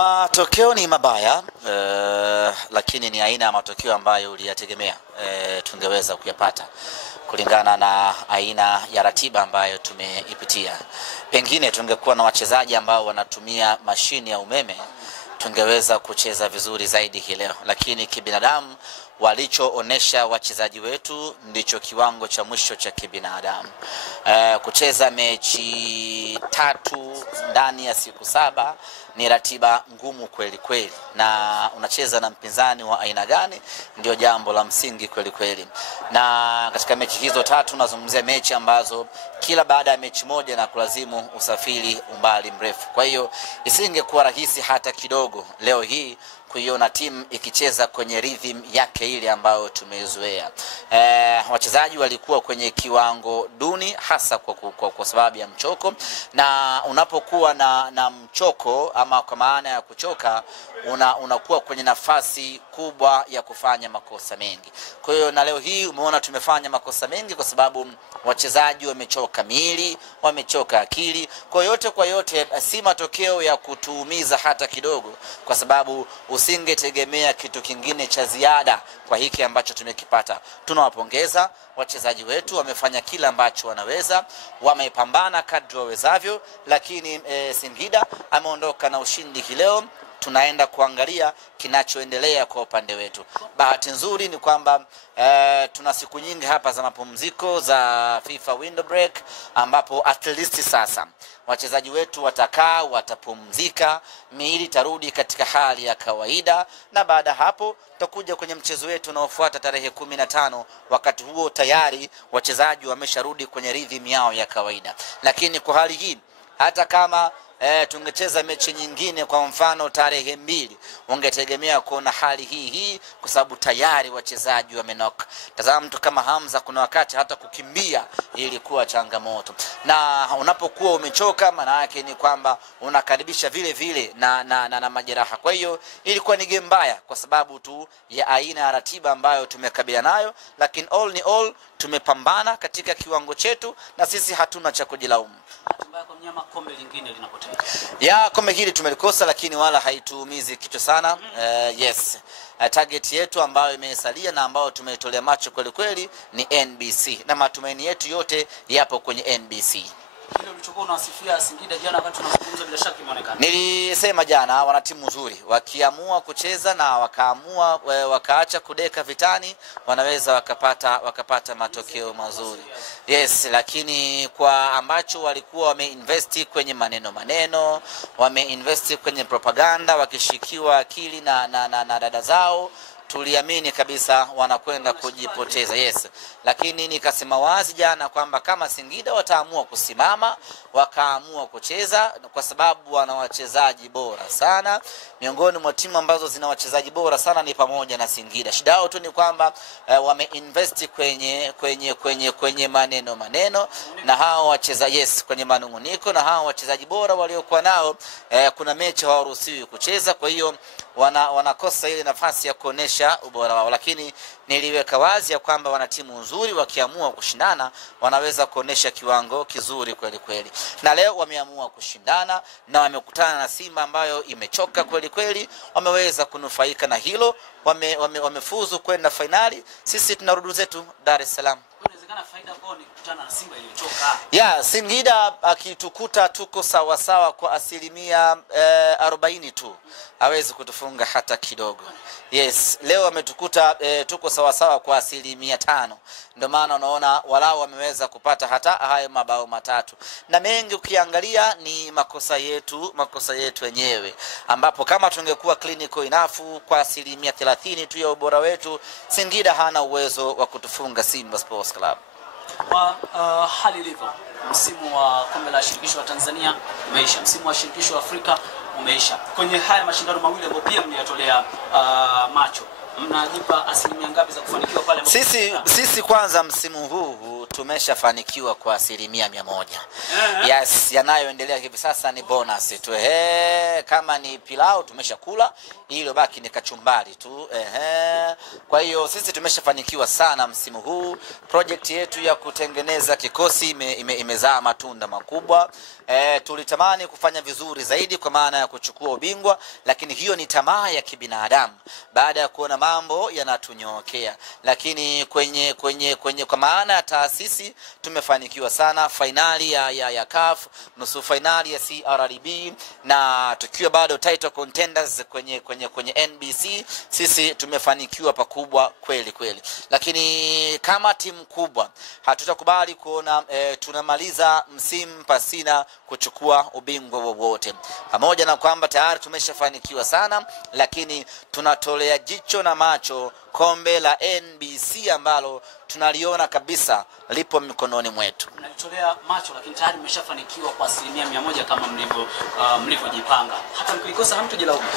Matokeo ni mabaya, lakini ni aina ya matokeo ambayo uliyategemea tungeweza kuyapata kulingana na aina ya ratiba ambayo tumeipitia. Pengine tungekuwa na wachezaji ambao wanatumia mashini ya umeme, tungeweza kucheza vizuri zaidi hii leo, lakini kibinadamu walichoonesha wachezaji wetu ndicho kiwango cha mwisho cha kibinadamu. Kucheza mechi 3 ndani ya siku 7 ni ratiba ngumu kweli kweli, na unacheza na mpinzani wa aina gani ndio jambo la msingi kweli kweli. Na katika mechi hizo 3 nazungumzia mechi ambazo kila baada ya mechi moja na kulazimu usafiri umbali mrefu. Kwa hiyo isingekuwa rahisi hata kidogo leo hii kuiona timu ikicheza kwenye rhythm yake ile ambayo tumezoea. Wachezaji walikuwa kwenye kiwango duni hasa kwa sababu ya mchoko, na unapokuwa na mchoko ama kwa maana ya kuchoka unakuwa kwenye nafasi kubwa ya kufanya makosa mengi. Kwa hiyo na leo hii umeona tumefanya makosa mengi kwa sababu wachezaji wamechoka miili, wamechoka akili. Kwa yote si matokeo ya kutuumiza hata kidogo, kwa sababu usingetegemea kitu kingine cha ziada kwa hiki ambacho tumekipata. Tunawapongeza wachezaji wetu, wamefanya kila ambacho wanaweza, wamepambana kadri wawezavyo, lakini Singida ameondoka na ushindi leo. Tunaenda kuangalia kinachoendelea kwa upande wetu. Bahati nzuri ni kwamba tuna siku nyingi hapa za mapumziko za FIFA window break, ambapo at least sasa wachezaji wetu watakaa, watapumzika, miili tarudi katika hali ya kawaida, na baada hapo tutakuja kwenye mchezo wetu unaofuata tarehe 15. Wakati huo tayari wachezaji wamesharudi kwenye rhythm yao ya kawaida. Lakini kwa hali hii, hata kama tungecheza mechi nyingine kwa mfano tarehe 2, ungetegemea kuona hali hii kwa sababu tayari wachezaji wamenoka. Tazama mtu kama Hamza, kuna wakati hata kukimbia ilikuwa changamoto. Na unapokuwa umechoka, maana yake ni kwamba unakaribisha vile vile na majeraha. Kwa hiyo ilikuwa ni game mbaya kwa sababu tu ya aina ya ratiba ambayo tumekabiliana nayo, lakini all ni all tumepambana katika kiwango chetu na sisi hatuna cha kujilaumu. Mbaya kwa mnyama, kombe lingine linapotea. Kombe hili tumelikosa, lakini wala haituumizi kichwa sana. Yes. Target yetu ambayo imesalia na ambayo tumetolea macho kweli kweli ni NBC, na matumaini yetu yote yapo kwenye NBC. Kile ulichokuwa unawasifia Singida jana wakati tunazungumza, bila shaka imeonekana. Nilisema jana wana timu nzuri, wakiamua kucheza na wakaamua wakaacha kudeka vitani, wanaweza wakapata matokeo mazuri. Yes, lakini kwa ambacho walikuwa wameinvest kwenye maneno, wameinvest kwenye propaganda, wakishikiwa akili na dada zao, tuliamini kabisa wanakwenda kujipoteza. Yes, lakini nikasema wazi jana kwamba kama Singida wataamua kusimama, wakaamua kucheza, kwa sababu wana wachezaji bora sana. Miongoni mwa timu ambazo zina wachezaji bora sana ni pamoja na Singida. Shida yao tu ni kwamba wameinvest kwenye maneno na hao wachezaji, yes, kwenye manunguniko, na hao wachezaji bora waliokuwa nao kuna mechi hawaruhusiwi kucheza. Kwa hiyo wanakosa ile nafasi ya kuonesha ubora wao, lakini niliweka wazi ya kwamba wana timu nzuri, wakiamua kushindana wanaweza kuonesha kiwango kizuri kweli kweli. Na leo wameamua kushindana na wamekutana na Simba ambayo imechoka kweli kweli, wameweza kunufaika na hilo, wamefuzu kwenda finali. Sisi tunarudi zetu Dar es Salaam. Inawezekana faida kwao ni kukutana na Simba iliyochoka. Singida akitukuta tuko sawa kwa 40 tu, hawezi kutufunga hata kidogo. Yes, leo ametukuta tuko sawa kwa 5. Ndio maana unaona walao wameweza kupata hata hayo mabao 3. Na mengi ukiangalia ni makosa yetu wenyewe, ambapo kama tungekuwa clinical enough kwa 30% tu ya ubora wetu, Singida hana uwezo wa kutufunga Simba Sports Club. Hali ilivyo, msimu wa kombe la shirikisho wa Tanzania umeisha, msimu wa shirikisho wa Afrika umeisha. Kwenye haya mashindano mawili ambayo pia mliyatolea macho, mnajipa asilimia ngapi za kufanikiwa pale? Sisi kwanza msimu huu tumeshafanikiwa kwa 100%. Yes, yanayoendelea hivi sasa ni bonus tu. Kama ni pilau tumeshakula, hilo baki ni kachumbari tu. Kwa hiyo sisi tumeshafanikiwa sana msimu huu. Project yetu ya kutengeneza kikosi imezaa matunda makubwa. Tulitamani kufanya vizuri zaidi kwa maana ya kuchukua ubingwa, lakini hiyo ni tamaa ya kibinadamu baada ya kuona mambo yanatunyokea. Lakini kwa maana ya taasisi tumefanikiwa sana. Finali ya CAF, nusu finali ya CRDB, na tukiwa bado title contenders kwenye NBC, sisi tumefanikiwa pakubwa kweli. Lakini kama timu kubwa hatutakubali kuona tunamaliza msimu pasina kuchukua ubingwa wowote. Pamoja na kwamba tayari tumeshafanikiwa sana, lakini tunatolea jicho na macho kombe la NBC ambalo tunaliona kabisa lipo mikononi mwetu. Mnalitolea macho, lakini tayari mmeshafanikiwa kwa 100% kama mlivyojipanga. Hata mkikosa hamtajilaumu.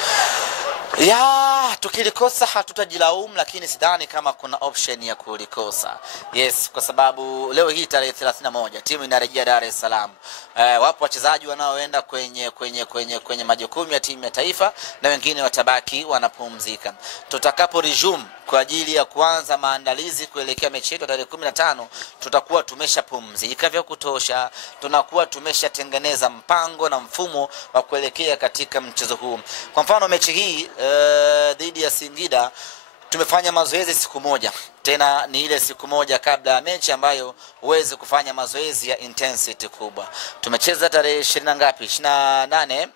Tukilikosa hatutajilaumu, lakini sidhani kama kuna option ya kulikosa. Yes, kwa sababu leo hii tarehe 31 timu inarejea Dar es Salaam. Wapo wachezaji wanaoenda kwenye majukumu ya timu ya taifa na wengine watabaki wanapumzika. Tutakapo resume kwa ajili ya kuanza maandalizi kuelekea mechi yetu tarehe 15, tutakuwa tumeshapumzika vya kutosha, tunakuwa tumeshatengeneza mpango na mfumo wa kuelekea katika mchezo huu. Kwa mfano mechi hii dhidi ya Singida tumefanya mazoezi siku moja. Tena ni ile siku moja kabla ya mechi ambayo uweze kufanya mazoezi ya intensity kubwa. Tumecheza tarehe 28.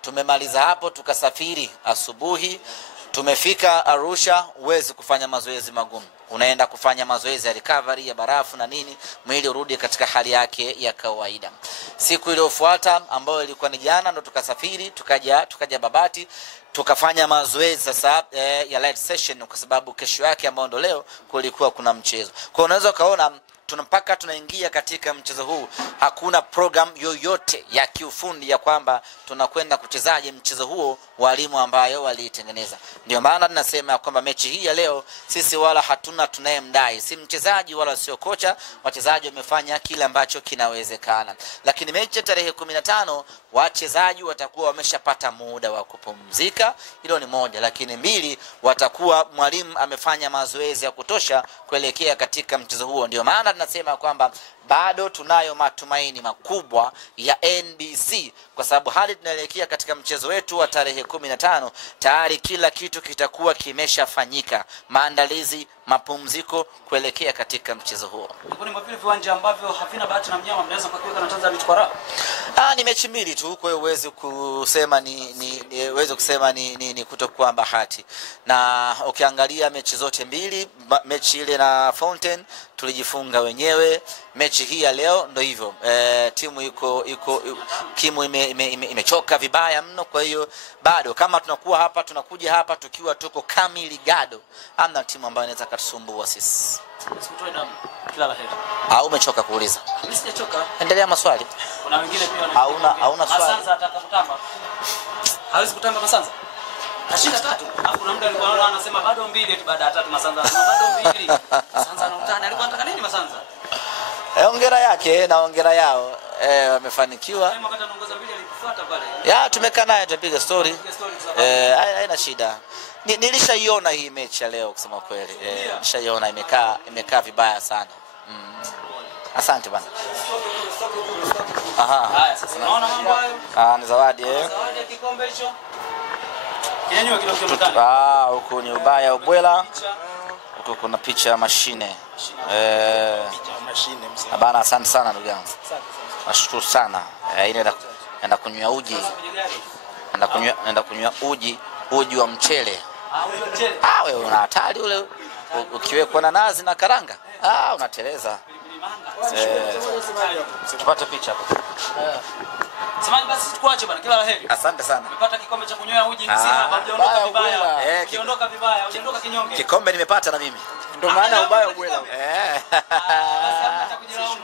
Tumemaliza hapo tukasafiri asubuhi. Tumefika Arusha, uweze kufanya mazoezi magumu. Unaenda kufanya mazoezi ya recovery ya barafu na nini, mwili urudi katika hali yake ya kawaida. Siku iliyofuata ambayo ilikuwa ni jana ndo tukasafiri, tukaja Babati, tukafanya mazoezi sasa ya light session kwa sababu kesho yake ambayo ndo leo kulikuwa kuna mchezo. Kwa unaweza kaona mpaka tunaingia katika mchezo huu hakuna program yoyote ya kiufundi ya kwamba tunakwenda kuchezaje mchezo huo walimu ambayo waliitengeneza. Ndio maana tunasema kwamba mechi hii ya leo sisi wala hatuna tunayemdai, si mchezaji wala sio kocha. Wachezaji wamefanya kile ambacho kinawezekana, lakini mechi ya tarehe 15 wachezaji watakuwa wameshapata muda wa kupumzika. Hilo ni moja, lakini mbili, watakuwa mwalimu amefanya mazoezi ya kutosha kuelekea katika mchezo huo. Ndio maana tunasema kwamba bado tunayo matumaini makubwa ya NBC kwa sababu hadi tunaelekea katika mchezo wetu wa tarehe 15 tayari kila kitu kitakuwa kimeshafanyika, maandalizi, mapumziko kuelekea katika mchezo huo. Ni vile viwanja ambavyo havina bahati na mnyama mnaweza kuweka na Tanzania Michkwara. Ni mechi mbili tu, kwa hiyo uweze kusema ni kutokuwa bahati. Na ukiangalia mechi zote mbili, mechi ile na Fountain tulijifunga wenyewe. Mechi hii ya leo ndio hivyo. Timu kimu imechoka vibaya mno, kwa hiyo bado kama tunakuja hapa tukiwa tuko kamili gado, amna timu ambayo inaweza kutusumbua sisi. Sikutoe damu. Kila la heri. Umechoka kuuliza? Mimi sijachoka. Endelea maswali. Kuna wengine pia hauna swali. Masanza atakapotamba. Hawezi kutamba Masanza. Kashinda 3. Alafu kuna muda alikuwa anasema bado 2 eti baada ya 3 Masanza anasema bado 2. Masanza anautana. Alikuwa anataka nini Masanza? Hongera yake na hongera yao. Wamefanikiwa. Kama wakati anaongoza 2 alikufuata pale. Tumekaa naye tupiga story. Haina shida. Nilishaiona hii mechi ya leo kusema kweli. Nilishaiona imekaa vibaya sana. Asante bana. Haya sasa naona mambo hayo. Ni zawadi Zawadi ya kikombe hicho. Kinyanyua kidogo kionekana. Huko ni ubaya ubwela. Huko kuna picha ya mashine. Mashine mzee. Bana, asante sana ndugu yangu. Nashukuru sana. Naenda kunywa uji. Naenda kunywa uji wa mchele. Uji wa mchele. Wewe una hatari ule ukiwekwa na nazi na karanga. Unateleza. Tupate picha hapo. Semaji basi tukuache bana, kila la heri. Asante sana. Umepata kikombe cha kunywea uji nzima, hujaondoka vibaya. Hujaondoka vibaya, hujaondoka kinyonge. Kikombe nimepata na mimi. Ndio maana ubaya ubwela. Basi hata kujilaumu.